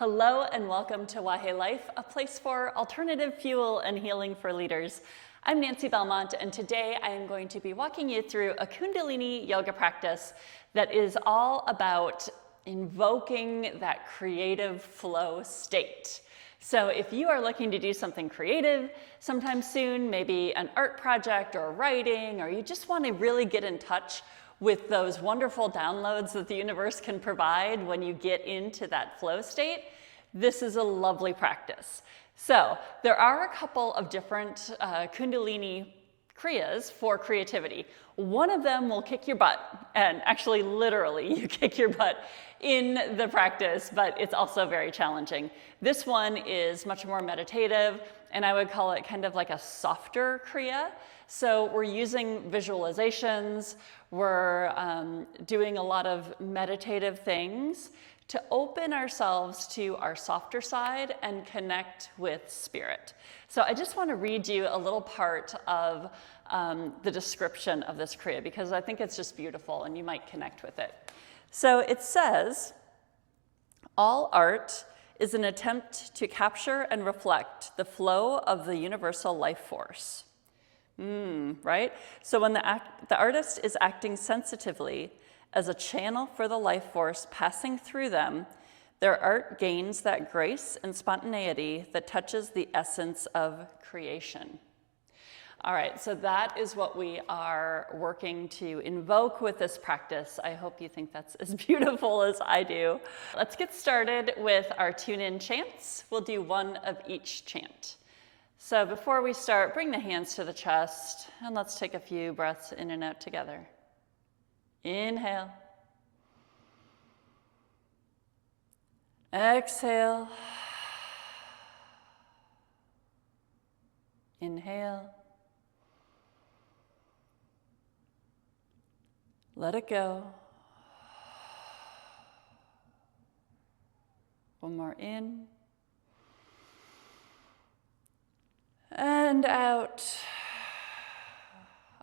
Hello and welcome to Wahe Life, a place for alternative fuel and healing for leaders. I'm Nancy Belmont, and today I am going to be walking you through a Kundalini yoga practice that is all about invoking that creative flow state. So if you are looking to do something creative sometime soon, maybe an art project or writing, or you just want to really get in touch with those wonderful downloads that the universe can provide when you get into that flow state, this is a lovely practice. So there are a couple of different Kundalini kriyas for creativity. One of them will kick your butt, and actually literally you kick your butt in the practice, but it's also very challenging. This one is much more meditative, and I would call it kind of like a softer kriya. So we're using visualizations, we're doing a lot of meditative things to open ourselves to our softer side and connect with spirit. So I just want to read you a little part of the description of this kriya because I think it's just beautiful and you might connect with it. So it says, all art is an attempt to capture and reflect the flow of the universal life force. Right? So when the artist is acting sensitively as a channel for the life force passing through them, their art gains that grace and spontaneity that touches the essence of creation. All right, so that is what we are working to invoke with this practice. I hope you think that's as beautiful as I do. Let's get started with our tune-in chants. We'll do one of each chant. So before we start, bring the hands to the chest and let's take a few breaths in and out together. Inhale. Exhale. Inhale. Let it go. One more in. And out.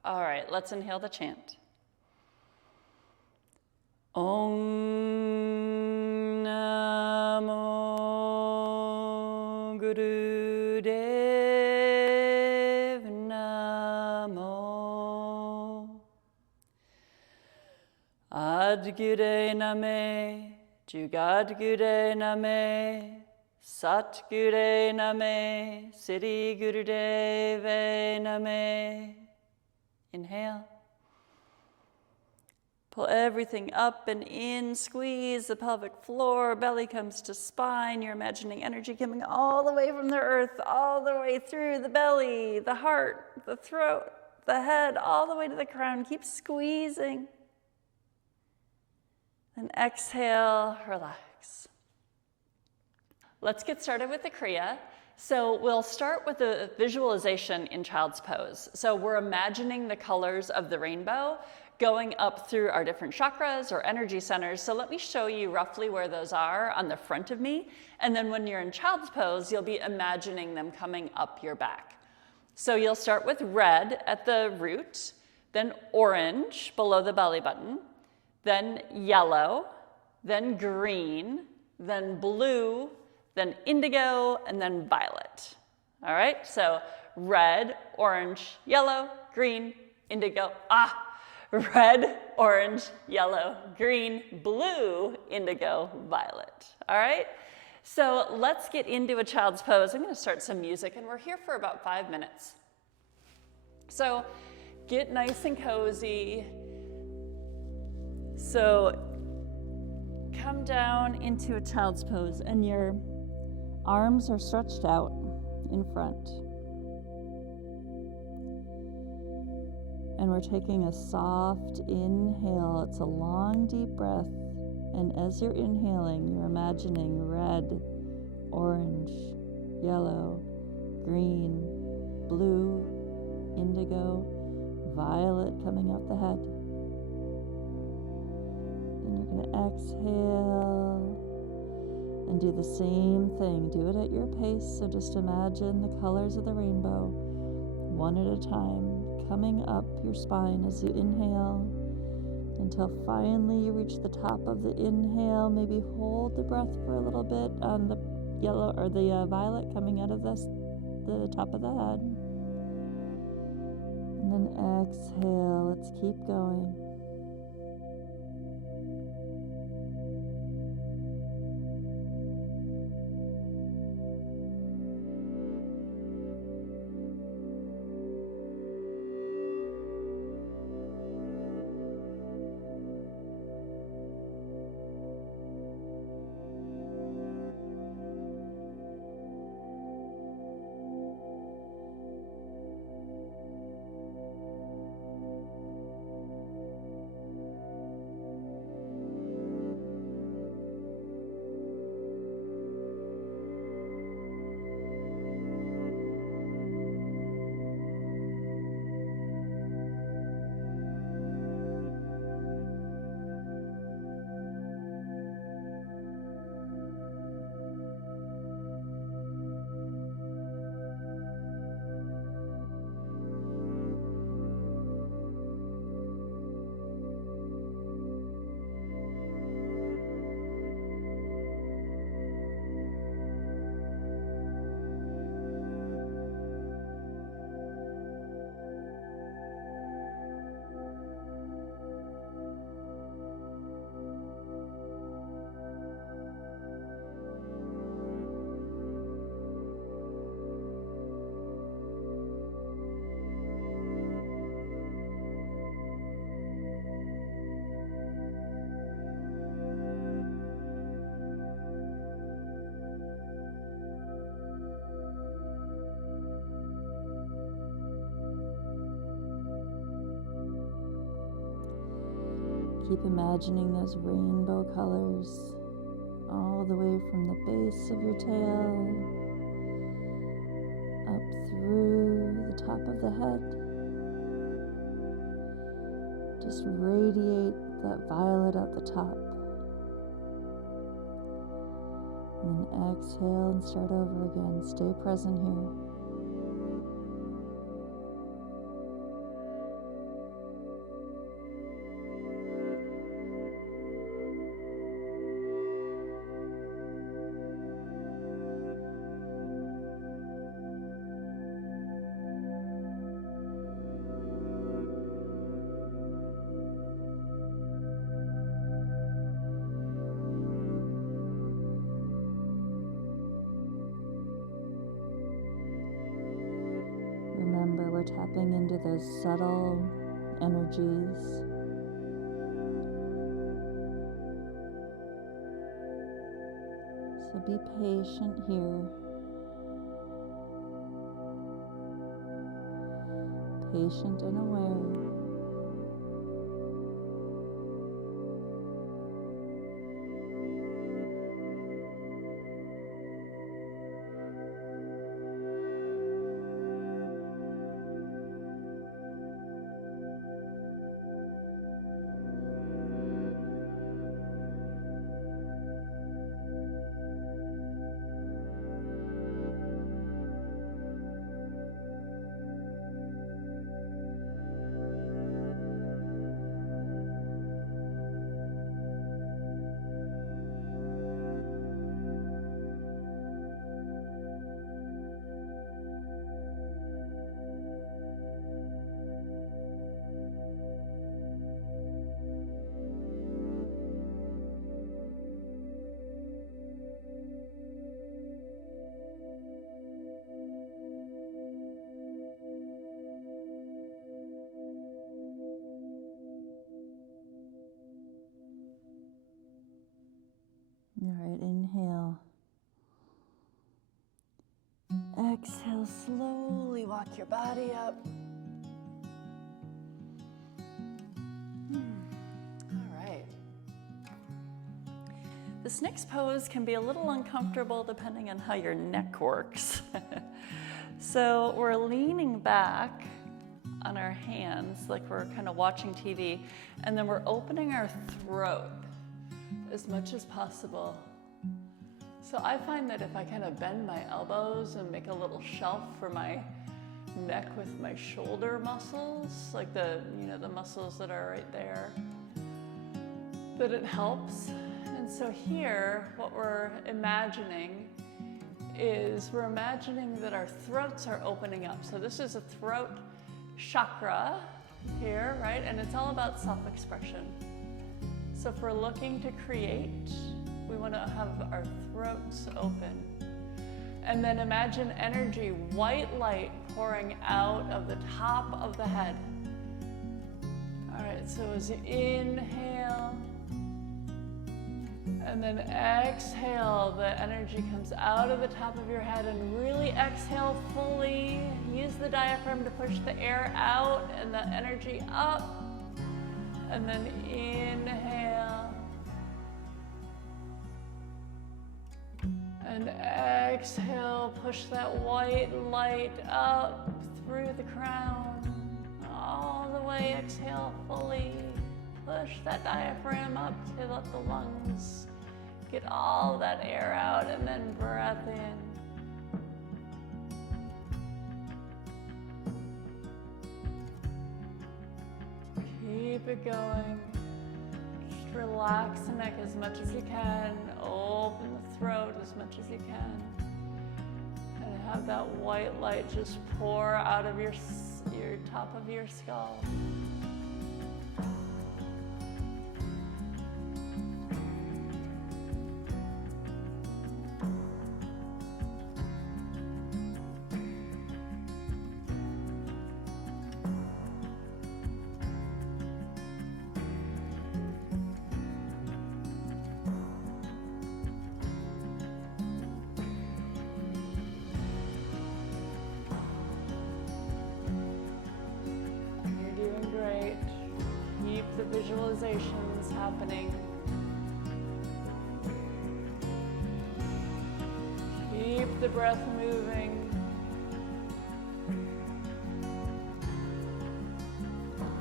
All right, let's inhale the chant. Om Namo Guru Dev Namo Adgure Name Jugadgure Name Satgure Name, Siddhi Gurudeve Name. Inhale. Pull everything up and in, squeeze the pelvic floor, belly comes to spine. You're imagining energy coming all the way from the earth, all the way through the belly, the heart, the throat, the head, all the way to the crown. Keep squeezing. Then exhale, relax. Let's get started with the kriya. So we'll start with a visualization in child's pose. So we're imagining the colors of the rainbow going up through our different chakras or energy centers. So let me show you roughly where those are on the front of me. And then when you're in child's pose, you'll be imagining them coming up your back. So you'll start with red at the root, then orange below the belly button, then yellow, then green, then blue, then indigo, and then violet. All right, so red, orange, yellow, green, indigo, red, orange, yellow, green, blue, indigo, violet. All right, so let's get into a child's pose. I'm gonna start some music, and we're here for about 5 minutes. So get nice and cozy. So come down into a child's pose, and your arms are stretched out in front. And we're taking a soft inhale. It's a long, deep breath. And as you're inhaling, you're imagining red, orange, yellow, green, blue, indigo, violet coming up the head. Then you're going to exhale and do the same thing. Do it at your pace. So just imagine the colors of the rainbow, one at a time, coming up your spine as you inhale until finally you reach the top of the inhale. Maybe hold the breath for a little bit on the yellow or the violet coming out of the top of the head. And then exhale. Let's keep going. Keep imagining those rainbow colors all the way from the base of your tail up through the top of the head. Just radiate that violet at the top. And then exhale and start over again. Stay present here. Remember, we're tapping into those subtle energies. So be patient here. Patient and aware. All right, inhale. Exhale, slowly walk your body up. All right. This next pose can be a little uncomfortable depending on how your neck works. So we're leaning back on our hands like we're kind of watching TV, and then we're opening our throat as much as possible. So I find that if I kind of bend my elbows and make a little shelf for my neck with my shoulder muscles, like the muscles that are right there, that it helps. And so here, what we're imagining is we're imagining that our throats are opening up. So this is a throat chakra here, right? And it's all about self-expression. So if we're looking to create, we want to have our throats open. And then imagine energy, white light pouring out of the top of the head. All right, so as you inhale, and then exhale, the energy comes out of the top of your head, and really exhale fully. Use the diaphragm to push the air out and the energy up. And then inhale. And exhale, push that white light up through the crown. All the way, exhale fully. Push that diaphragm up to let the lungs get all that air out, and then breath in. Keep it going. Just relax the neck as much as you can. Open the throat as much as you can. And have that white light just pour out of your top of your skull. The visualizations happening. Keep the breath moving.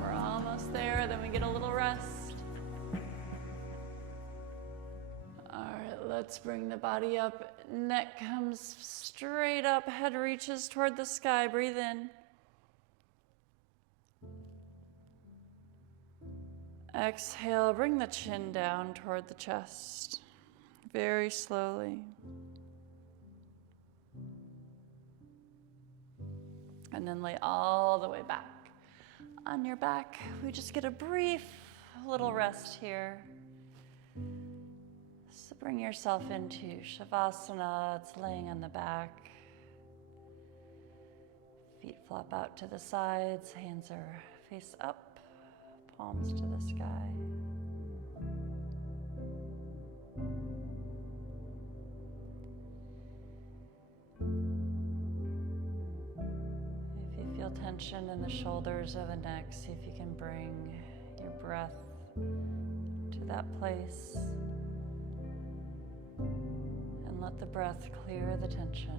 We're almost there, then we get a little rest. All right, let's bring the body up. Neck comes straight up, head reaches toward the sky. Breathe in. Exhale, bring the chin down toward the chest, very slowly. And then lay all the way back. On your back, we just get a brief little rest here. So bring yourself into Shavasana. It's laying on the back. Feet flop out to the sides, hands are face up. Palms to the sky. If you feel tension in the shoulders or the neck, see if you can bring your breath to that place and let the breath clear the tension.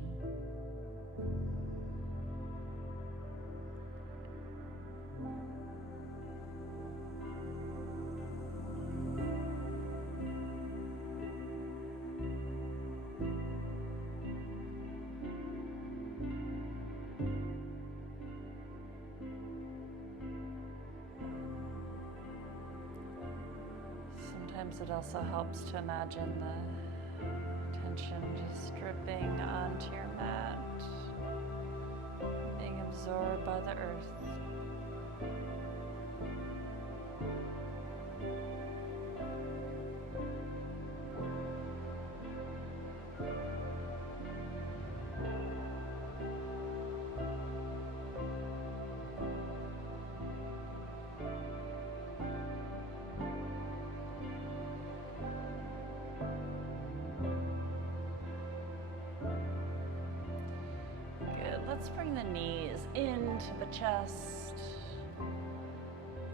Sometimes it also helps to imagine the tension just dripping onto your mat, being absorbed by the earth. Let's bring the knees into the chest.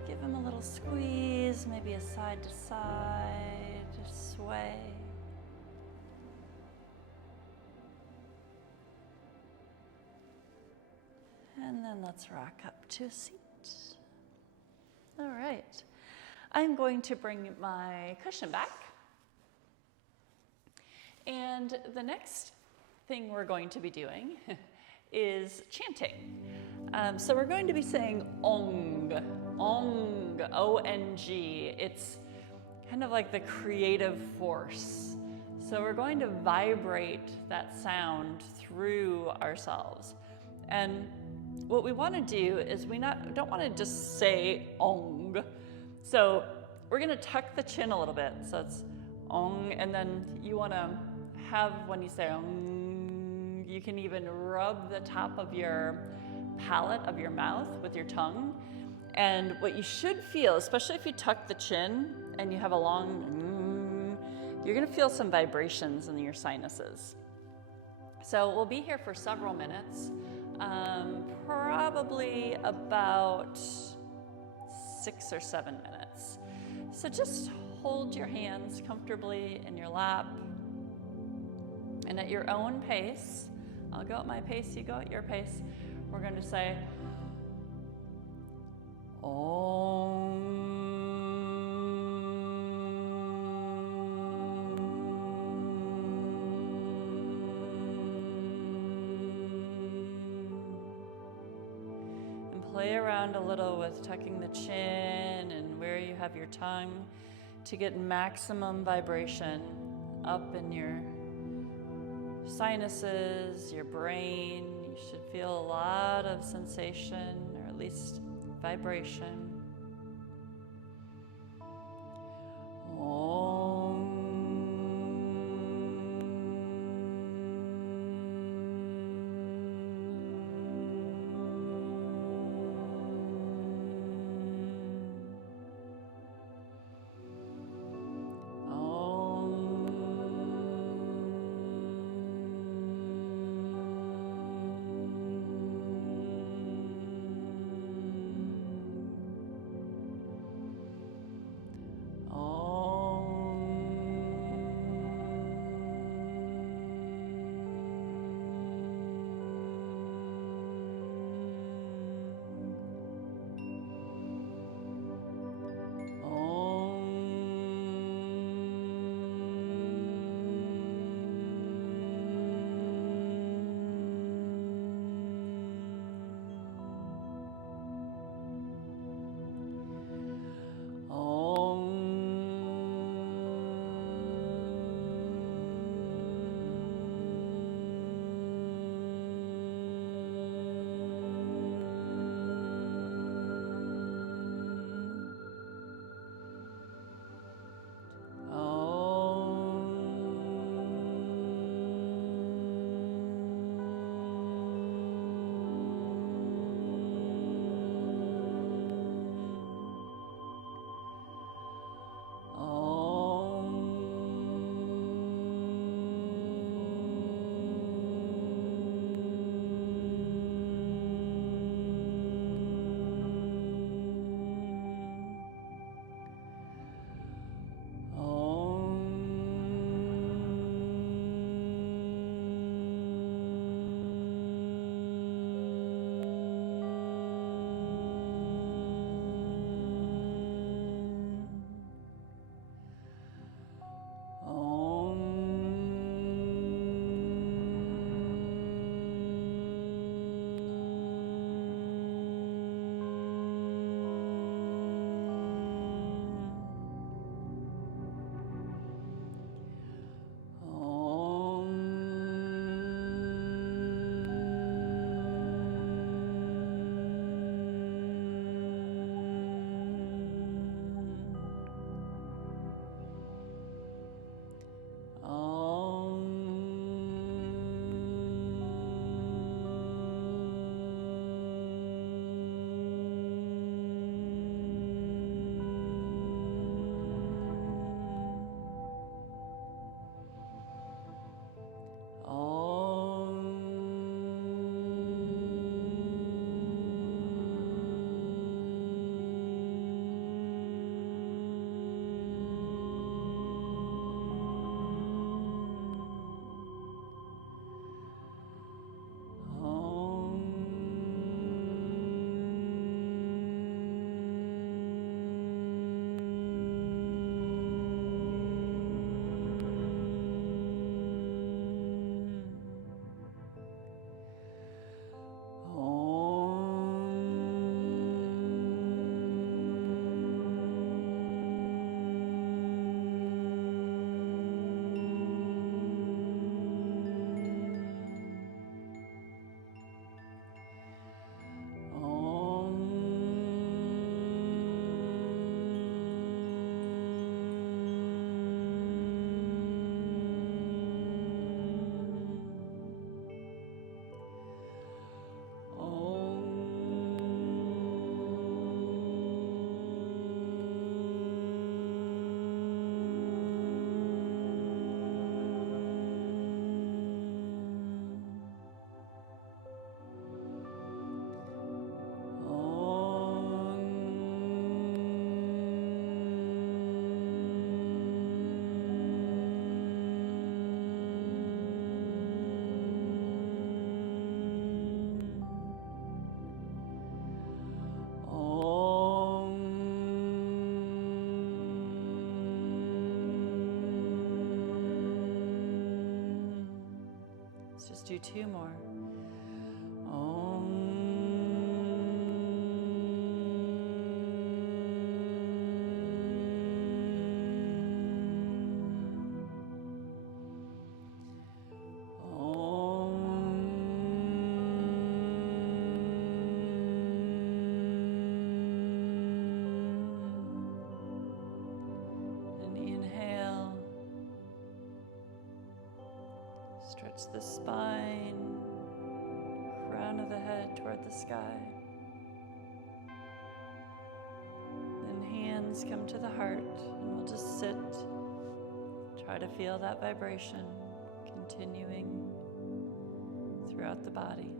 Give them a little squeeze, maybe a side to side sway. And then let's rock up to a seat. All right. I'm going to bring my cushion back. And the next thing we're going to be doing is chanting. So we're going to be saying Ong, Ong, O-N-G. It's kind of like the creative force. So we're going to vibrate that sound through ourselves. And what we want to do is don't want to just say ong. So we're going to tuck the chin a little bit. So it's ong, and then you want to have, when you say ong, you can even rub the top of your palate of your mouth with your tongue. And what you should feel, especially if you tuck the chin and you have a long you're going to feel some vibrations in your sinuses. So we'll be here for several minutes, probably about 6 or 7 minutes. So just hold your hands comfortably in your lap, and at your own pace, I'll go at my pace, you go at your pace, we're going to say Om. And play around a little with tucking the chin and where you have your tongue to get maximum vibration up in your sinuses, your brain. You should feel a lot of sensation, or at least vibration. Om. just do 2 more. Stretch the spine, crown of the head toward the sky. Then hands come to the heart, and we'll just sit. Try to feel that vibration continuing throughout the body.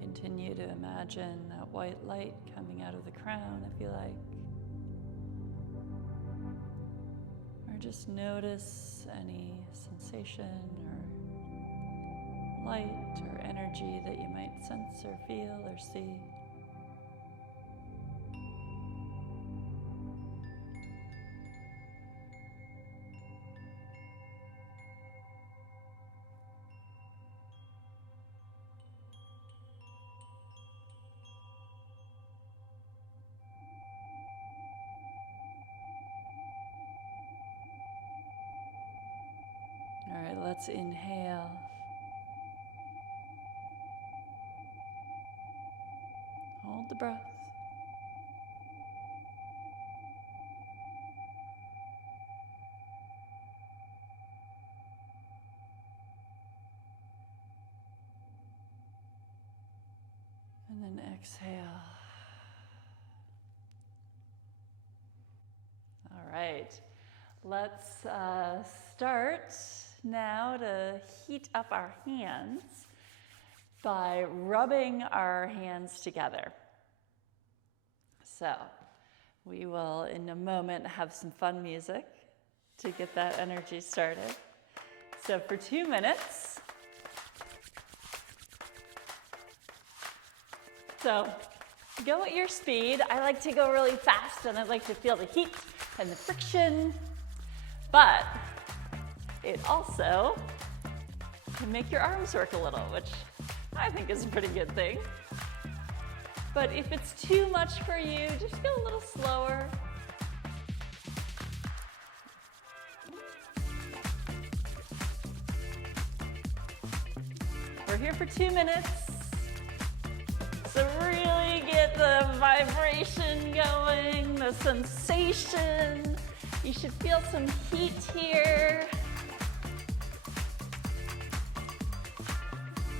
Continue to imagine that white light coming out of the crown if you like. Or just notice any sensation or light or energy that you might sense or feel or see. All right, let's inhale. Hold the breath. And then exhale. All right, let's start now to heat up our hands by rubbing our hands together. So we will in a moment have some fun music to get that energy started. So for 2 minutes, so go at your speed. I like to go really fast and I like to feel the heat and the friction, but it also can make your arms work a little, which I think is a pretty good thing. But if it's too much for you, just go a little slower. We're here for 2 minutes. So really get the vibration going, the sensation. You should feel some heat here.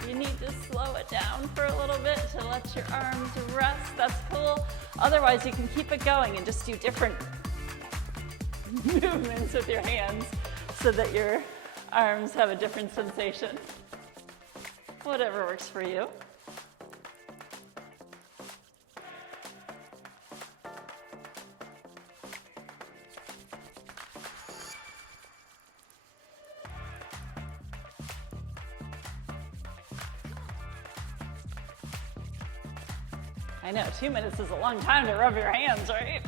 You need to slow it down for a little bit to let your arms rest. That's cool. Otherwise, you can keep it going and just do different movements with your hands so that your arms have a different sensation. Whatever works for you. I know, 2 minutes is a long time to rub your hands, right?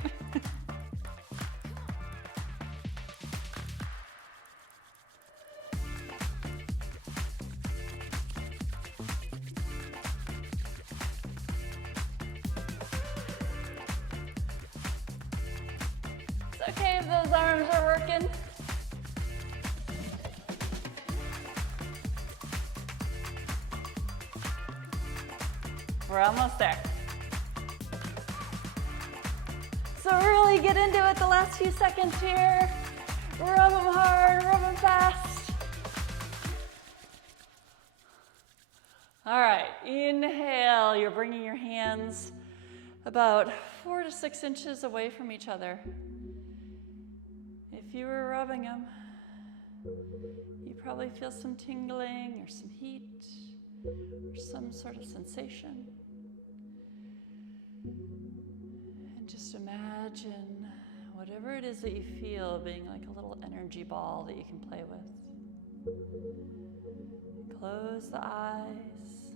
It's okay if those arms are working. We're almost there. So really get into it the last few seconds here. Rub them hard, rub them fast. All right, inhale. You're bringing your hands about 4 to 6 inches away from each other. If you were rubbing them, you probably feel some tingling or some heat or some sort of sensation. And just imagine whatever it is that you feel being like a little energy ball that you can play with. Close the eyes.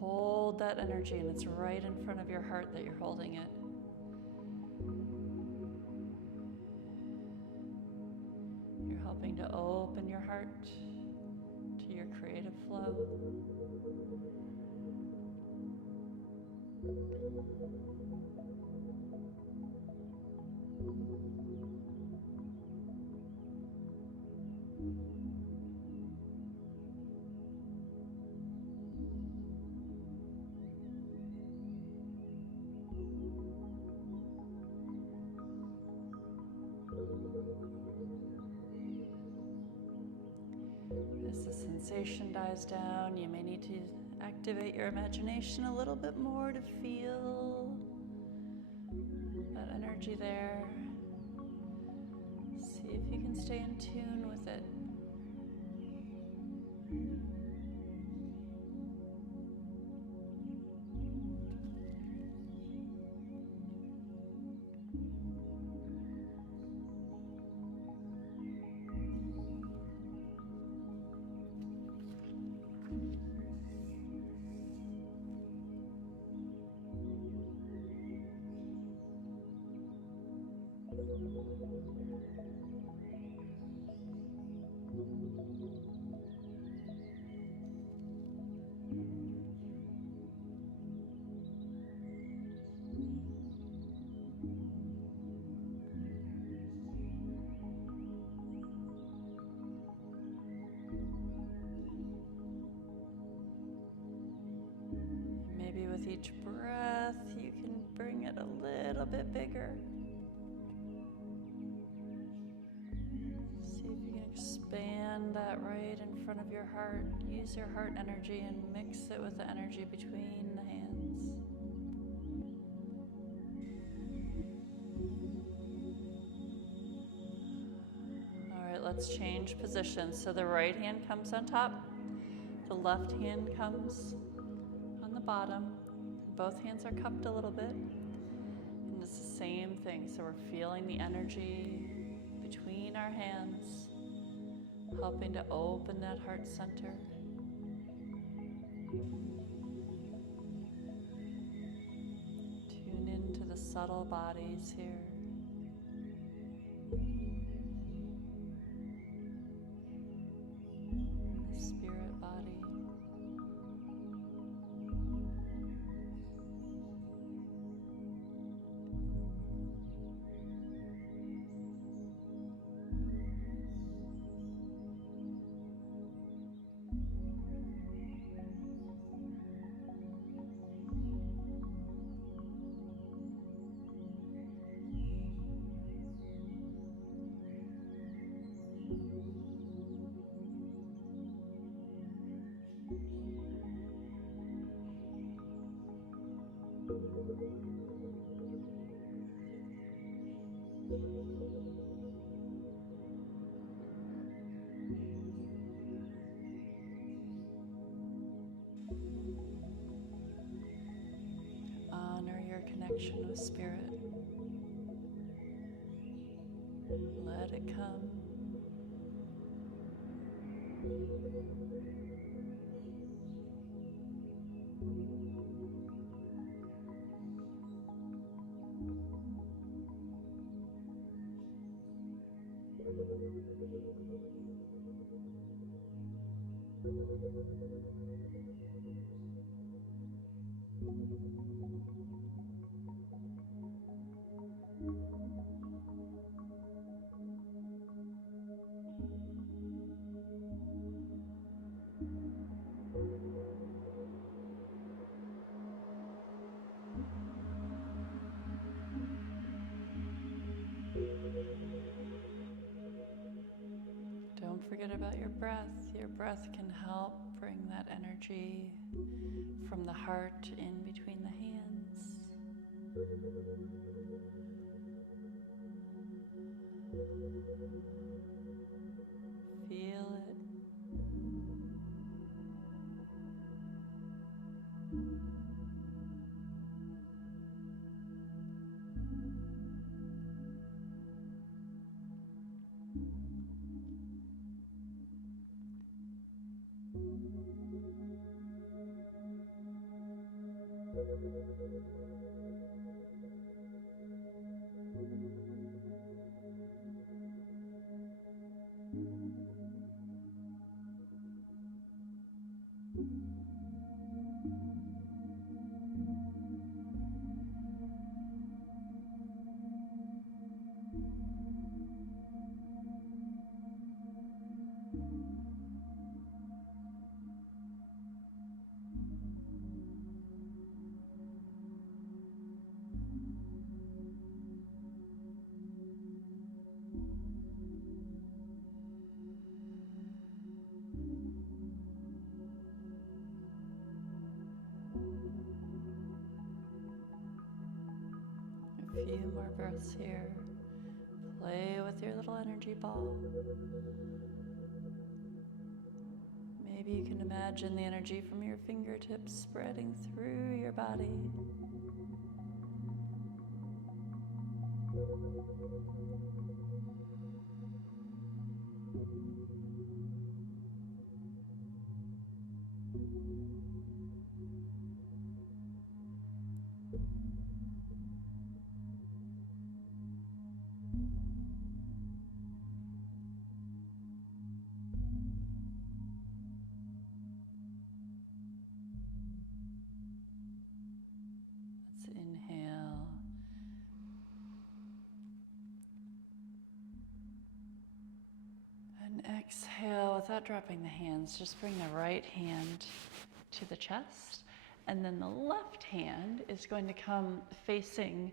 Hold that energy, and it's right in front of your heart that you're holding it. You're helping to open your heart to your creative flow. As the sensation dies down, you may need to activate your imagination a little bit more to feel that energy there. See if you can stay in tune with it. Maybe with each breath, you can bring it a little bit bigger. See if you can expand that right in front of your heart. Use your heart energy and mix it with the energy between the hands. All right, let's change positions. So the right hand comes on top, the left hand comes on the bottom. Both hands are cupped a little bit. And it's the same thing. So we're feeling the energy between our hands, helping to open that heart center. Tune into the subtle bodies here. The spirit body. Honor your connection with spirit. Let it come. Don't forget about your breath. Your breath can help bring that energy from the heart in between the hands. Feel it. A few more breaths here. Play with your little energy ball. Maybe you can imagine the energy from your fingertips spreading through your body. Let's inhale. And exhale without dropping the hands. Just bring the right hand to the chest. And then the left hand is going to come facing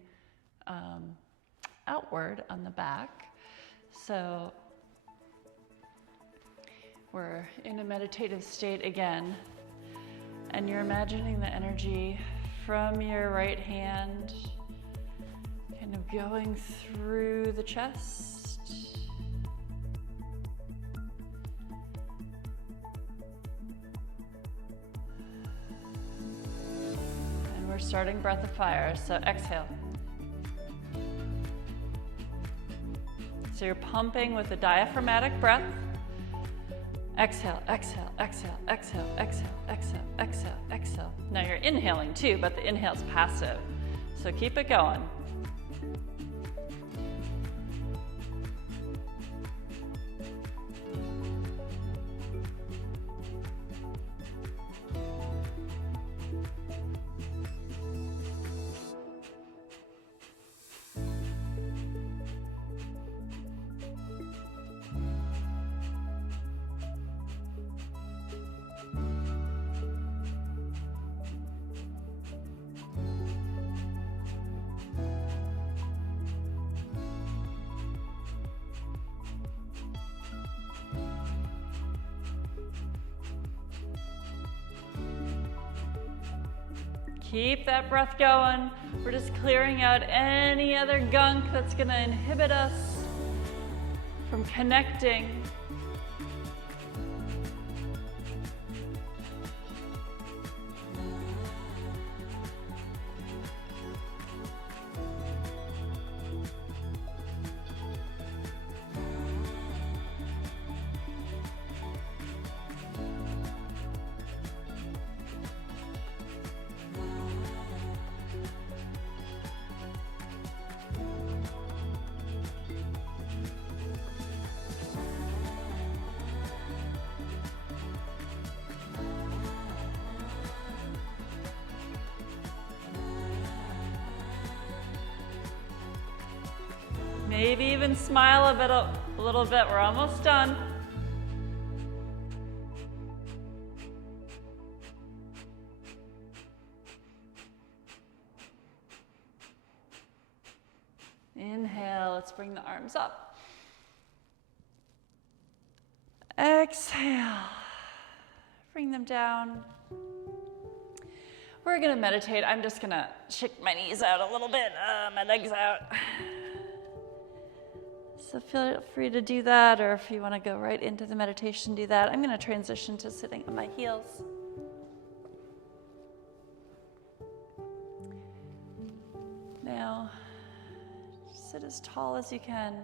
outward on the back. So we're in a meditative state again. And you're imagining the energy from your right hand kind of going through the chest. And we're starting breath of fire, so exhale. So you're pumping with a diaphragmatic breath. Exhale, exhale, exhale, exhale, exhale, exhale, exhale, exhale. Now you're inhaling too, but the inhale's passive. So keep it going. Keep that breath going. We're just clearing out any other gunk that's going to inhibit us from connecting. Maybe even smile a little bit. We're almost done. Inhale, let's bring the arms up. Exhale. Bring them down. We're going to meditate. I'm just going to shake my knees out a little bit, my legs out. So feel free to do that, or if you want to go right into the meditation, do that. I'm going to transition to sitting on my heels. Now, sit as tall as you can.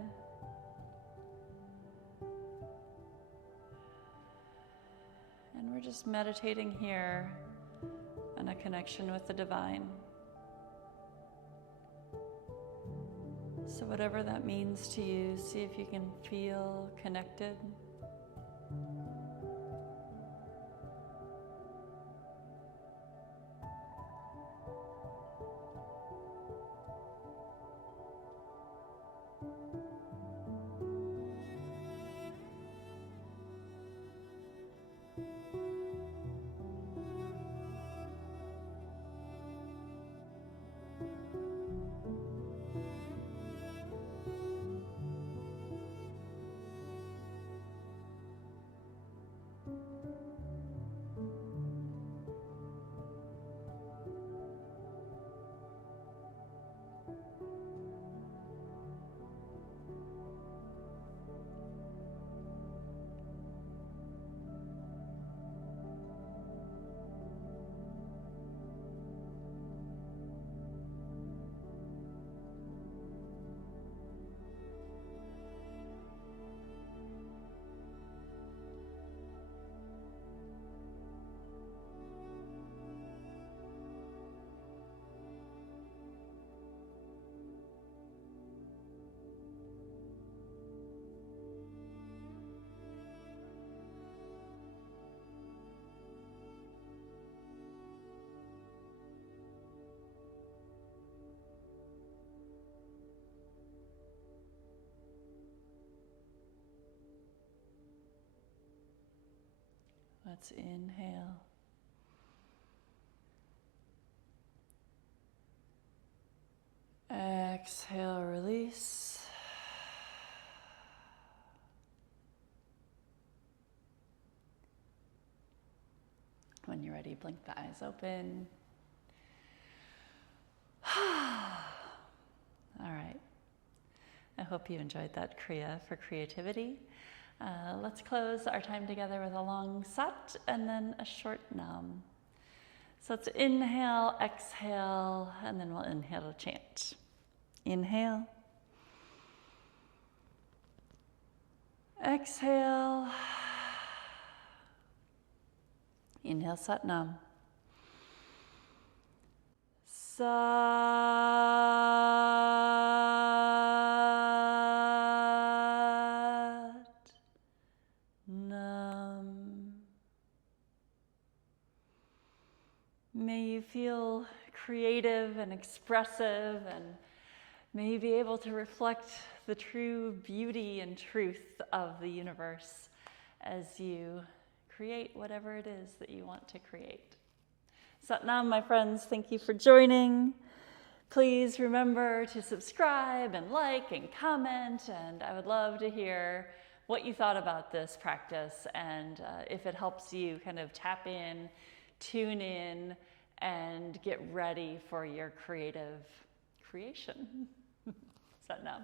And we're just meditating here on a connection with the divine. So whatever that means to you, see if you can feel connected. Let's inhale. Exhale, release. When you're ready, blink the eyes open. All right. I hope you enjoyed that Kriya for creativity. Let's close our time together with a long sat and then a short nam. So let's inhale, exhale, and then we'll inhale to chant. Inhale. Exhale. Inhale, sat nam. May you feel creative and expressive, and may you be able to reflect the true beauty and truth of the universe as you create whatever it is that you want to create. Satnam, my friends, thank you for joining. Please remember to subscribe and like and comment, and I would love to hear what you thought about this practice and if it helps you kind of tap in, tune in, and get ready for your creative creation. Satnam.